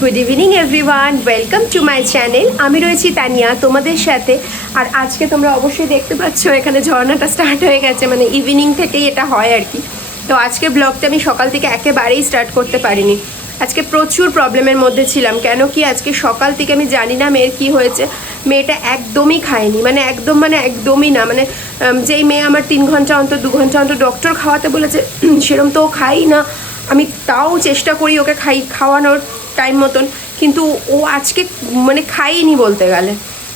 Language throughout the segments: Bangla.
Good evening everyone, welcome to my channel. আমি রয়েছি তানিয়া তোমাদের সাথে। আর আজকে তোমরা অবশ্যই দেখতে পাচ্ছ এখানে ঝর্ণাটা স্টার্ট হয়ে গেছে, মানে ইভিনিং থেকেই এটা হয় আর কি। তো আজকে ব্লগটা আমি সকাল থেকে একেবারেই স্টার্ট করতে পারিনি। আজকে প্রচুর প্রবলেমের মধ্যে ছিলাম, কেন কি আজকে সকাল থেকে আমি জানি না মেয়ের কি হয়েছে। মেয়েটা একদমই খায়নি, মানে একদমই না, মানে যেই মেয়ে আমার 3 ঘন্টা অন্তর 2 ঘন্টা অন্তর ডক্টর খাওয়াতে বলেছে সেরকম তো ও খাই না। আমি তাও চেষ্টা করি ওকে খাওয়ানোর টাইম মতন, কিন্তু ও আজকে মানে খাইনি বলতে গেলে।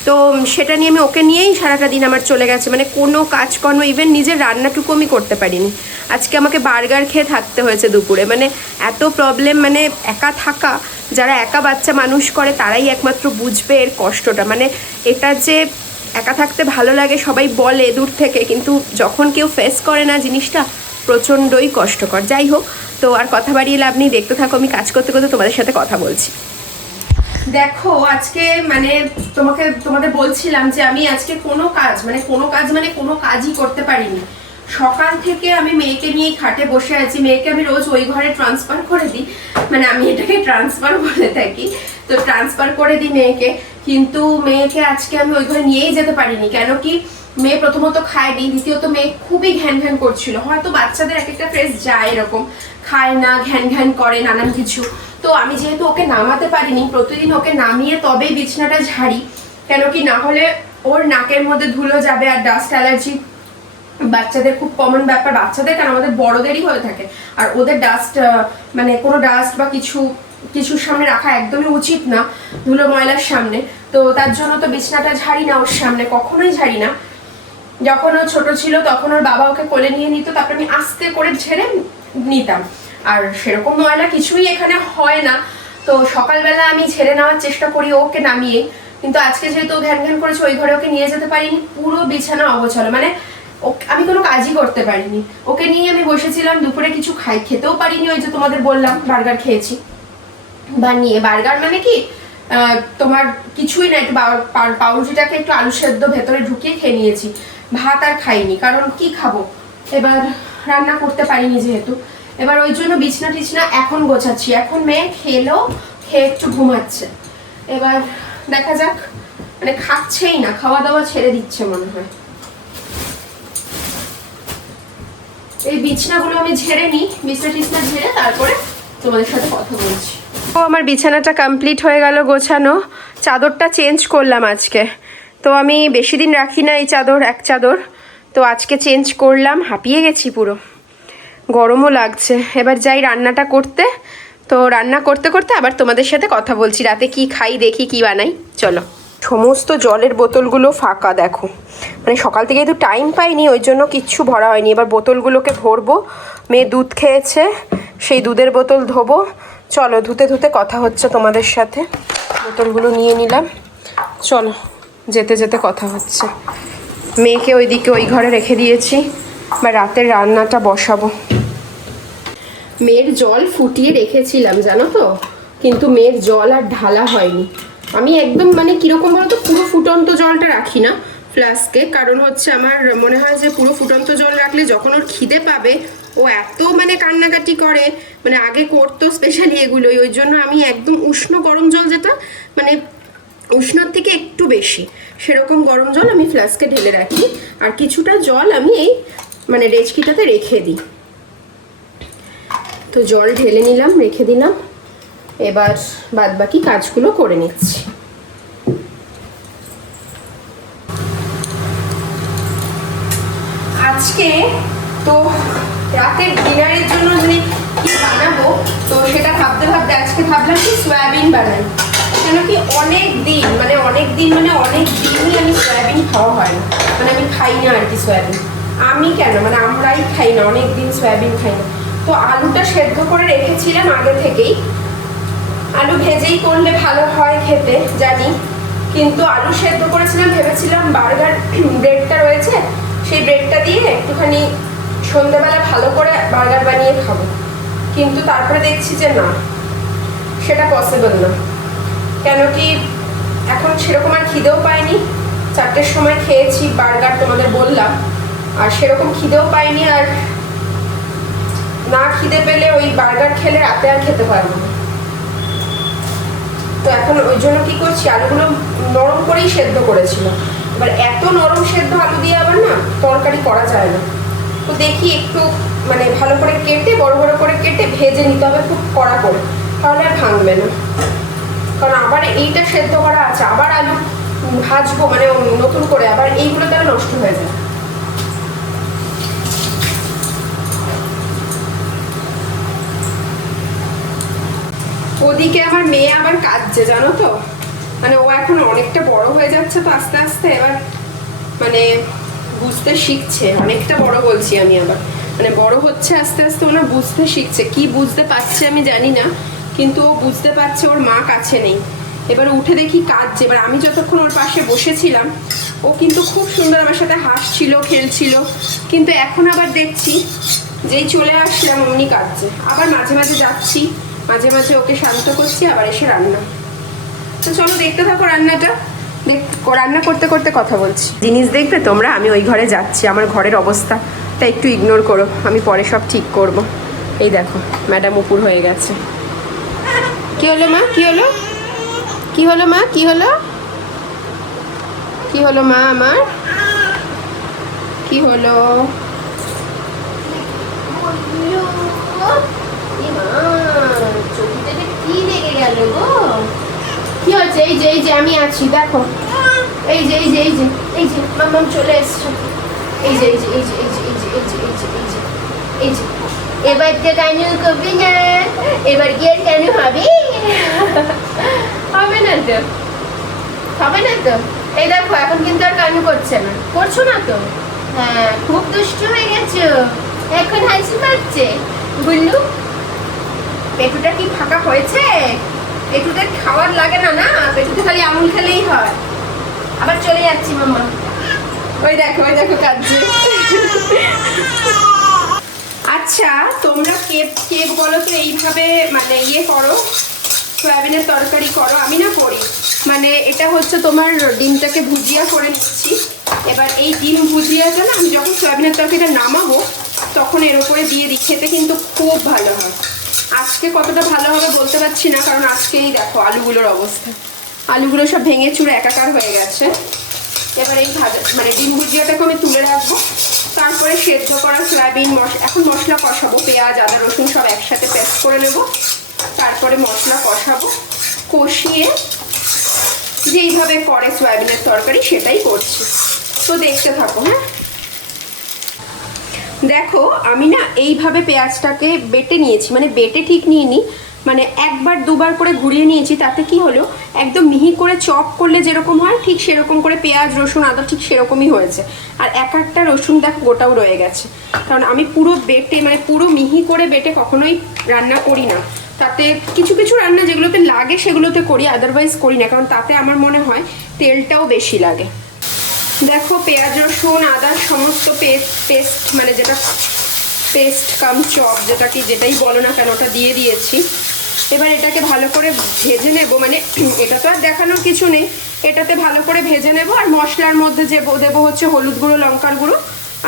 তো সেটা নিয়ে আমি ওকে নিয়েই সারাটা দিন আমার চলে গেছে, মানে কোনো কাজকর্ম, ইভেন নিজের রান্নাটুকু আমি করতে পারিনি। আজকে আমাকে বার্গার খেয়ে থাকতে হয়েছে দুপুরে, মানে এত প্রবলেম। মানে একা থাকা, যারা একা বাচ্চা মানুষ করে তারাই একমাত্র বুঝবে এর কষ্টটা। মানে এটা যে একা থাকতে ভালো লাগে সবাই বলে দূর থেকে, কিন্তু যখন কেউ ফেস করে না জিনিসটা প্রচণ্ডই কষ্টকর। যাই হোক, তো আর কথা বাড়িয়ে লাভ নেই, দেখতে থাকো আমি কাজ করতে করতে তোমাদের সাথে কথা বলছি। দেখো আজকে মানে তোমাদের বলছিলাম যে আমি আজকে কোনো কাজই করতে পারিনি। সকাল থেকে আমি মেয়েকে নিয়ে খাটে বসে আছি। মেয়েকে আমি রোজ ওই ঘরে ট্রান্সফার করে দিই, মানে আমি এটাকে ট্রান্সফার বলে থাকি, তো ট্রান্সফার করে দিই মেয়েকে। কিন্তু মেয়েকে আজকে আমি ওই ঘরে নিয়েই যেতে পারিনি, কেন কি মেয়ে প্রথমত খায়নি, দ্বিতীয়ত মেয়ে খুবই ঘ্যান ঘ্যান করছিল। হয়তো বাচ্চাদের এক একটা ফেস যায় এরকম, খায় না, ঘ্যান ঘ্যান করে নানান কিছু। তো আমি যেহেতু ওকে নামাতে পারিনি, প্রতিদিন ওকে নামিয়ে তবেই বিছনাটা ঝাড়ি, কেন কি না হলে ওর নাকের মধ্যে ধুলো যাবে। আর ডাস্ট অ্যালার্জি বাচ্চাদের খুব কমন ব্যাপার, বাচ্চাদের কেন আমাদের বড়দেরই হয়ে থাকে। আর ওদের ডাস্ট মানে কোনো ডাস্ট বা কিছুর সামনে রাখা একদমই উচিত না, ধুলো ময়লার সামনে। তো তার জন্য তো বিছনাটা ঝাড়ি না, ওর সামনে কখনোই ঝাড়ি না। যখন ও ছোট ছিল তখন ওর বাবা ওকে কোলে নিয়ে নিত, তারপর আমি আস্তে করে ঝেড়ে নিতাম। আর সেরকম ময়লা কিছুই এখানে হয় না, তো সকালবেলা আমি ঝেড়ে নেওয়ার চেষ্টা করি ওকে নামিয়ে। কিন্তু আজকে যেহেতু ঘ্যান ঘ্যান করেছে ওই ঘরে ওকে নিয়ে যেতে পারিনি, পুরো বিছানা অগোছালো, মানে আমি কোনো কাজই করতে পারিনি। ওকে নিয়ে আমি বসেছিলাম, দুপুরে কিছু খেতেও পারিনি। ওই যে তোমাদের বললাম বার্গার খেয়েছি বানিয়ে। বার্গার মানে কি তোমার কিছুই না, একটু পাউরুটিটাকে একটু আলু সেদ্ধ ভেতরে ঢুকিয়ে খেয়ে নিয়েছি, ভাত আর খাইনি, কারণ কি খাবো, এবার রান্না করতে পারিনি যেহেতু। এবার ওই জন্য বিছনা টিছনা এখন গোছাচ্ছি। এখন মেয়ে খেয়ে একটু ঘুমাচ্ছে। এবার দেখা যাক, মানে খাচ্ছেই না, খাওয়া দাওয়া ছেড়ে দিচ্ছে মনে হয়। এই বিছনাগুলো আমি ঝেড়ে নিই, বিছনা টিছনা ঝেড়ে তারপরে তোমাদের সাথে কথা বলছি। তো আমার বিছানাটা কমপ্লিট হয়ে গেল গোছানো। চাদরটা চেঞ্জ করলাম আজকে, তো আমি বেশি দিন রাখি না এই চাদর, এক চাদর, তো আজকে চেঞ্জ করলাম। হাঁপিয়ে গেছি পুরো, গরমও লাগছে। এবার যাই রান্নাটা করতে। তো রান্না করতে করতে আবার তোমাদের সাথে কথা বলছি, রাতে কি খাই দেখি কি বানাই। চলো। সমস্ত জলের বোতলগুলো ফাঁকা দেখো, মানে সকাল থেকে তো টাইম পাইনি, ওই জন্য কিচ্ছু ভরা হয়নি। এবার বোতলগুলোকে ভরবো। মেয়ে দুধ খেয়েছে, সেই দুধের বোতল ধোবো। চলো, ধুতে ধুতে কথা হচ্ছে তোমাদের সাথে। বোতলগুলো নিয়ে নিলাম, চলো যেতে যেতে কথা হচ্ছে। মেয়েকে ওইদিকে ওই ঘরে রেখে দিয়েছি, বা রাতের রান্নাটা বসাবো। মেয়ের জল ফুটিয়ে রেখেছিলাম জানো তো, কিন্তু মেয়ের জল আর ঢালা হয়নি। আমি একদম মানে কীরকম বলতো, পুরো ফুটন্ত জলটা রাখি না ফ্লাস্কে, কারণ হচ্ছে আমার মনে হয় যে পুরো ফুটন্ত জল রাখলে যখন ওর খিদে পাবে ও এত মানে কান্নাকাটি করে, মানে আগে করতো স্পেশালি এগুলোই, ওই জন্য আমি একদম উষ্ণ গরম জল, যেটা মানে উষ্ণর থেকে একটু বেশি, সেরকম গরম জল আমি ফ্লাস্কে ঢেলে রাখি। আর কিছুটা জল আমি এই মানে ডেচকিটাতে রেখে দিই। তো জল ঢেলে নিলাম, রেখে দিলাম। এবার বাদবাকি কাজগুলো করে নিচ্ছি। আজকে তো রাতের ডিনারের জন্য মানে কি বানাবো, তো সেটা ভাবতে ভাবতে আজকে ভাবলাম কি সয়াবিন বানাই। কেন কি অনেক দিনই আমি সয়াবিন খাওয়া হয় না, মানে আমি খাই না আর কি সয়াবিন। আমি কেন, মানে আমরাই খাই না, অনেক দিন সয়াবিন খাই না। তো আলুটা সেদ্ধ করে রেখেছিলাম আগে থেকেই। আলু ভেজেই করলে ভালো হয় খেতে জানি, কিন্তু আলু সেদ্ধ করেছিলাম, ভেবেছিলাম বার্গার ব্রেডটা রয়েছে সেই ব্রেডটা দিয়ে একটুখানি সন্ধ্যেবেলা ভালো করে বার্গার বানিয়ে খাবো, কিন্তু তারপরে দেখছি যে না, সেটা পসিবল না। কেন কি এখন সেরকম আর খিদেও পাইনি। 4টের সময় খেয়েছি বার্গার, তোমাদের বললাম, আর সেরকম খিদেও পাইনি। আর না খিদে পেলে ওই বার্গার খেলে রাতে আর খেতে পারবো না। তো এখন ওই জন্য কী করছি, আলুগুলো নরম করেই সেদ্ধ করেছিলাম। এবার এত নরম সেদ্ধ আলু দিয়ে আবার না তরকারি করা যায় না। তো দেখি একটু মানে ভালো করে কেটে বড় বড় করে কেটে ভেজে নিতে হবে খুব কড়া করে, তাহলে আর ভাঙবে না। কারণ আবার এইটা সেদ্ধ করা আছে, আবার আলু ভাজবো মানে নতুন করে, আবার এইগুলো তাহলে নষ্ট হয়ে যায়। ওদিকে আমার মেয়ে আবার কাঁদছে জানো তো, মানে ও এখন অনেকটা বড় হয়ে যাচ্ছে তো আস্তে আস্তে, এবার মানে বুঝতে শিখছে, অনেকটা বড় বলছি আমি, আবার মানে বড় হচ্ছে আস্তে আস্তে, ওনা বুঝতে শিখছে। কি বুঝতে পারছে আমি জানি না, কিন্তু ও বুঝতে পারছে ওর মা কাছে নেই। এবার উঠে দেখি কাঁদছে। এবার আমি যতক্ষণ ওর পাশে বসেছিলাম ও কিন্তু খুব সুন্দর আমার সাথে হাসছিল, খেলছিল, কিন্তু এখন আবার দেখছি যেই চলে আসলাম অমনি কাঁদছে। আবার মাঝে মাঝে যাচ্ছি, মাঝে মাঝে ওকে শান্ত করছি, আবার এসে রান্না। তো চলো দেখতে থাকো রান্নাটা, রান্না করতে করতে কথা বলছি। জিনিস দেখবে তোমরা, আমি ওই ঘরে যাচ্ছি, আমার ঘরের অবস্থাটা একটু ইগনোর করো, আমি পরে সব ঠিক করব। এই দেখো ম্যাডাম উপর হয়ে গেছে। কি হলো মা, কি হলো, কি হলো মা, কি হলো, কি হলো মা আমার, কি হলো? চোখে কি লেগে গেল গো? কি হচ্ছে? এই যে এই যে আমি আছি দেখো, এই যে এই যে এই যে এই যে মাম্মাম চলে এসছে, এই যে এই যে এই যে এই যে এই যে এই যে এই যে এই যে এই যে এবার তো কানু করবে না, এবার কি আর কানু হবে? হবে না তো, হবে না তো। এই দেখো এখন কিন্তু আর কানু করছে না, করছো না তো? হ্যাঁ খুব দুষ্টু হয়ে গেছো, এখন হাসি পাচ্ছে। বুল্লু পেটুটা কি ফাঁকা হয়েছে? পেটুদের খাওয়ার লাগে না, না পেটুতে খালি আমুল খেলেই হয়। আবার চলে যাচ্ছি মাম্মা, ওই দেখো কাঁদছে। আচ্ছা তোমরা কে বলো তো এইভাবে মানে ইয়ে করো, সয়াবিনের তরকারি করো? আমি না করি, মানে এটা হচ্ছে তোমার ডিমটাকে ভুজিয়া করে নিচ্ছি। এবার এই ডিম ভুজিয়াটা না আমি যখন সয়াবিনের তরকারিটা নামাবো তখন এর উপরে দিয়ে দিই, খেতে কিন্তু খুব ভালো হয়। আজকে কতটা ভালো হবে বলতে পারছি না, কারণ আজকেই দেখো আলুগুলোর অবস্থা, আলুগুলো সব ভেঙে চুরে একাকার হয়ে গেছে। এবার এই ভাজা মানে ডিম ভুজিয়াটাকে আমি তুলে রাখবো, তারপরে সেদ্ধ করা সয়াবিন এখন মশলা কষাবো, পেঁয়াজ আদা রসুন সব একসাথে পেস্ট করে নেব, তারপরে মশলা কষাবো, কষিয়ে যেইভাবে করে সয়াবিনের তরকারি সেটাই করছি। তো দেখতে থাকো। হ্যাঁ দেখো আমি না এইভাবে পেঁয়াজটাকে বেটে নিয়েছি, মানে বেটে ঠিক নিইনি, মানে একবার দুবার করে ঘুরিয়ে নিয়েছি। তাতে কি হলো, একদম মিহি করে চপ করলে যেরকম হয় ঠিক সেরকম করে পেঁয়াজ রসুন আদা ঠিক সেরকমই হয়েছে। আর এক একটা রসুন দেখো গোটাও রয়ে গেছে, কারণ আমি পুরো বেটে মানে পুরো মিহি করে বেটে কখনোই রান্না করি না। তাতে কিছু কিছু রান্না যেগুলোতে লাগে সেগুলোতে করি, আদারওয়াইজ করি না, কারণ তাতে আমার মনে হয় তেলটাও বেশি লাগে। দেখো পেঁয়াজ রসুন আদার সমস্ত পেস্ট মানে যেটা পেস্ট কাম চপ যেটাই বলো না কেন ওটা দিয়ে দিয়েছি। এবার এটাকে ভালো করে ভেজে নেব, মানে এটা তো আর দেখানোর কিছু নেই, এটাতে ভালো করে ভেজে নেব। আর মশলার মধ্যে দেবো হচ্ছে হলুদ গুঁড়ো, লঙ্কার গুঁড়ো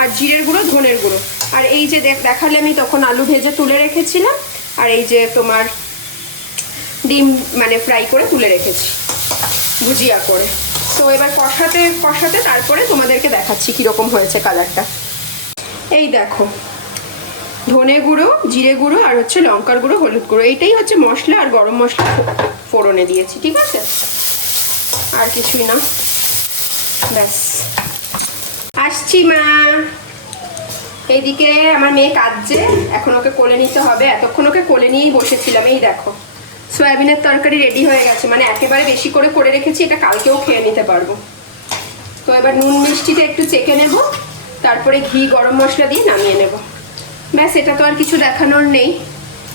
আর জিরের গুঁড়ো, ধনের গুঁড়ো। আর এই যে দেখালে আমি তখন আলু ভেজে তুলে রেখেছিলাম, আর এই যে তোমার ডিম মানে ফ্রাই করে তুলে রেখেছি ভুজিয়া করে। তো এবার কষাতে কষাতে তারপরে তোমাদেরকে দেখাচ্ছি কীরকম হয়েছে কালারটা। এই দেখো ধনে গুঁড়ো, জিরে গুঁড়ো আর হচ্ছে লঙ্কার গুঁড়ো, হলুদ গুঁড়ো, এইটাই হচ্ছে মশলা। আর গরম মশলা ফোড়নে দিয়েছি, ঠিক আছে, আর কিছুই না, ব্যাস। আসছি মা। এইদিকে আমার মেয়ে কাঁদছে, এখন ওকে কোলে নিতে হবে, এতক্ষণ ওকে কোলে নিয়েই বসেছিলাম। এই দেখো সয়াবিনের তরকারি রেডি হয়ে গেছে, মানে একেবারে বেশি করে রেখেছি, এটা কালকেও খেয়ে নিতে পারবো। তো এবার নুন মিষ্টিটা একটু চেখে নেব, তারপরে ঘি গরম মশলা দিয়ে নামিয়ে নেব, ব্যাস। এটা তো আর কিছু দেখানোর নেই।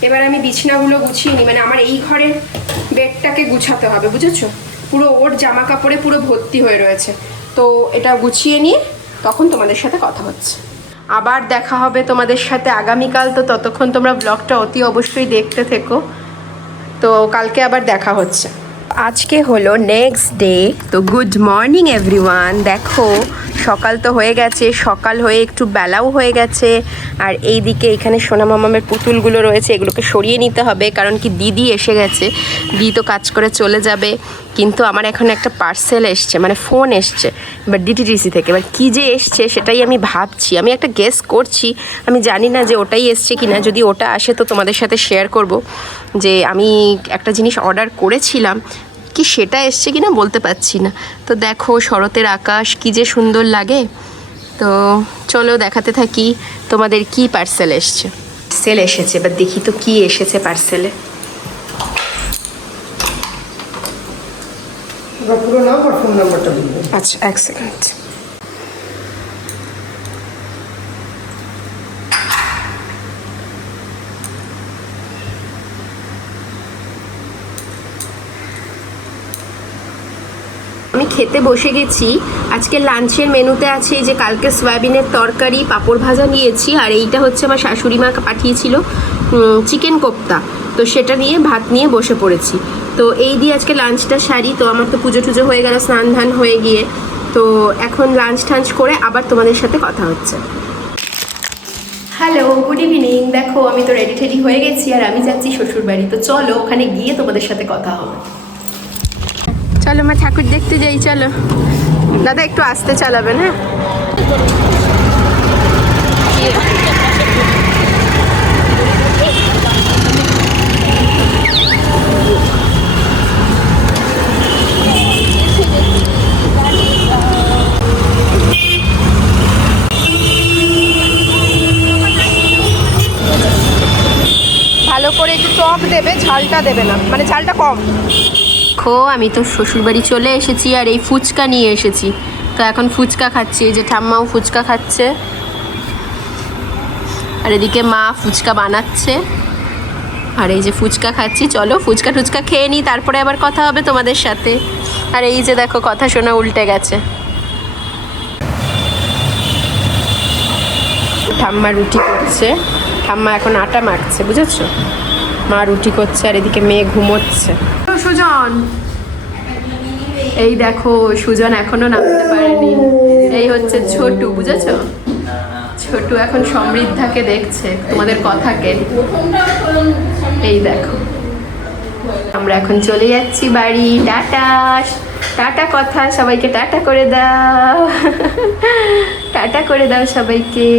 এবার আমি বিছানাগুলো গুছিয়ে নিই, মানে আমার এই ঘরের বেডটাকে গুছাতে হবে, বুঝেছো, পুরো ওর জামা কাপড়ে পুরো ভর্তি হয়ে রয়েছে। তো এটা গুছিয়ে নিয়ে তখন তোমাদের সাথে কথা হচ্ছে। আবার দেখা হবে তোমাদের সাথে আগামীকাল। তো ততক্ষণ তোমরা ব্লগটা অতি অবশ্যই দেখতে থেকো। তো কালকে আবার দেখা হচ্ছে। আজকে হলো নেক্সট ডে। তো গুড মর্নিং এভরিওয়ান। দেখো সকাল তো হয়ে গেছে, সকাল হয়ে একটু বেলাও হয়ে গেছে। আর এই দিকে এখানে সোনা মামামের পুতুলগুলো রয়েছে, এগুলোকে সরিয়ে নিতে হবে, কারণ কি দিদি এসে গেছে। দিদি তো কাজ করে চলে যাবে, কিন্তু আমার এখন একটা পার্সেল এসছে, মানে ফোন এসছে এবার ডিটিডিসি থেকে। এবার কী যে এসছে সেটাই আমি ভাবছি, আমি একটা গেস করছি, আমি জানি না যে ওটাই এসছে কি না। যদি ওটা আসে তো তোমাদের সাথে শেয়ার করব যে আমি একটা জিনিস অর্ডার করেছিলাম, কি সেটা এসছে কি না বলতে পারছি না। তো দেখো শরতের আকাশ কি যে সুন্দর লাগে। তো চলো দেখাতে থাকি তোমাদের কি পার্সেল এসছে। পার্সেল এসেছে, এবার দেখি তো কি এসেছে পার্সেলে। পুরো নাম আর ফোন নাম্বারটা বলবেন। আচ্ছা, এক সেকেন্ড। আমি খেতে বসে গেছি। আজকে লাঞ্চের মেনুতে আছে যে কালকে সয়াবিনের তরকারি, পাঁপড় ভাজা নিয়েছি, আর এইটা হচ্ছে আমার শাশুড়ি মা পাঠিয়েছিল চিকেন কোপ্তা, তো সেটা নিয়ে ভাত নিয়ে বসে পড়েছি। তো এই দিয়ে আজকে লাঞ্চটা সারি। তো আমার তো পুজো টুজো হয়ে গেল, স্নান ধান হয়ে গিয়ে, তো এখন লাঞ্চ টাঞ্চ করে আবার তোমাদের সাথে কথা হচ্ছে। Hello, good evening. দেখো আমি তো রেডি টেডি হয়ে গেছি, আর আমি যাচ্ছি শ্বশুরবাড়ি। তো চলো ওখানে গিয়ে তোমাদের সাথে কথা হবে। চলো মা, ঠাকুর দেখতে যাই। চলো দাদা, একটু আস্তে চালাবেন। হ্যাঁ, ভালো করে একটু টক দেবে, ঝালটা দেবে না, মানে ঝালটা কম। আমি তো শ্বশুরবাড়ি চলে এসেছি, আর এই ফুচকা নিয়ে এসেছি। তো এখন ফুচকা খাচ্ছি, এই যে ঠাম্মাও ফুচকা খাচ্ছে, আর এদিকে মা ফুচকা বানাচ্ছে, আর এই যে ফুচকা খাচ্ছি। চলো ফুচকা টুচকা খেয়ে নিই, তারপরে আবার কথা হবে তোমাদের সাথে। আর এই যে দেখো কথা শোনা উল্টে গেছে। ঠাম্মা রুটি করছে, ঠাম্মা এখন আটা মাখছে, বুঝেছো? মা রুটি করছে, আর এদিকে মেয়ে ঘুমোচ্ছে। সুজন, এই দেখো সুজন এখনো নামতে পারেনি। এই হচ্ছে ছোটু, বুঝেছো? ছোটু এখন সমৃদ্ধাকে দেখছে, তোমাদের কথাকে। এই দেখো আমরা এখন চলে যাচ্ছি বাড়ি। টাটা, টাটা কথা, সবাইকে টাটা করে দাও, টাটা করে দাও সবাইকে।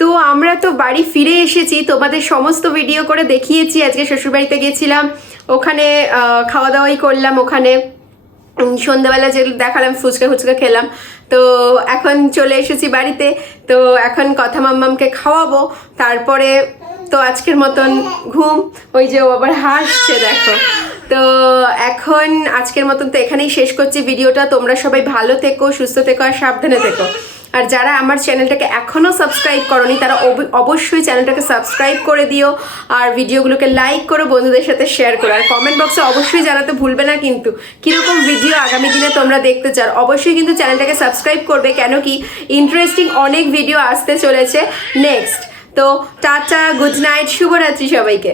তো আমরা তো বাড়ি ফিরে এসেছি, তোমাদের সমস্ত ভিডিও করে দেখিয়েছি। আজকে শ্বশুরবাড়িতে গেছিলাম, ওখানে খাওয়া দাওয়াই করলাম। ওখানে সন্ধ্যাবেলা যে দেখালাম, ফুচকা ফুচকা খেলাম। তো এখন চলে এসেছি বাড়িতে। তো এখন কথা মাম্মামকে খাওয়াবো, তারপরে তো আজকের মতন ঘুম। ওই যে ও আবার হাসছে দেখো। তো এখন আজকের মতন তো এখানেই শেষ করছি ভিডিওটা। তোমরা সবাই ভালো থেকো, সুস্থ থেকো, আর সাবধানে থেকো। আর যারা আমার চ্যানেলটাকে এখনও সাবস্ক্রাইব করনি তারা অবশ্যই চ্যানেলটাকে সাবস্ক্রাইব করে দিও, আর ভিডিওগুলোকে লাইক করো, বন্ধুদের সাথে শেয়ার করো। আর কমেন্ট বক্সে অবশ্যই জানাতে ভুলবে না কিন্তু কীরকম ভিডিও আগামী দিনে তোমরা দেখতে চাও। অবশ্যই কিন্তু চ্যানেলটাকে সাবস্ক্রাইব করবে, কেন কি ইন্টারেস্টিং অনেক ভিডিও আসতে চলেছে নেক্সট। তো টাটা, গুড নাইট, শুভরাত্রি সবাইকে।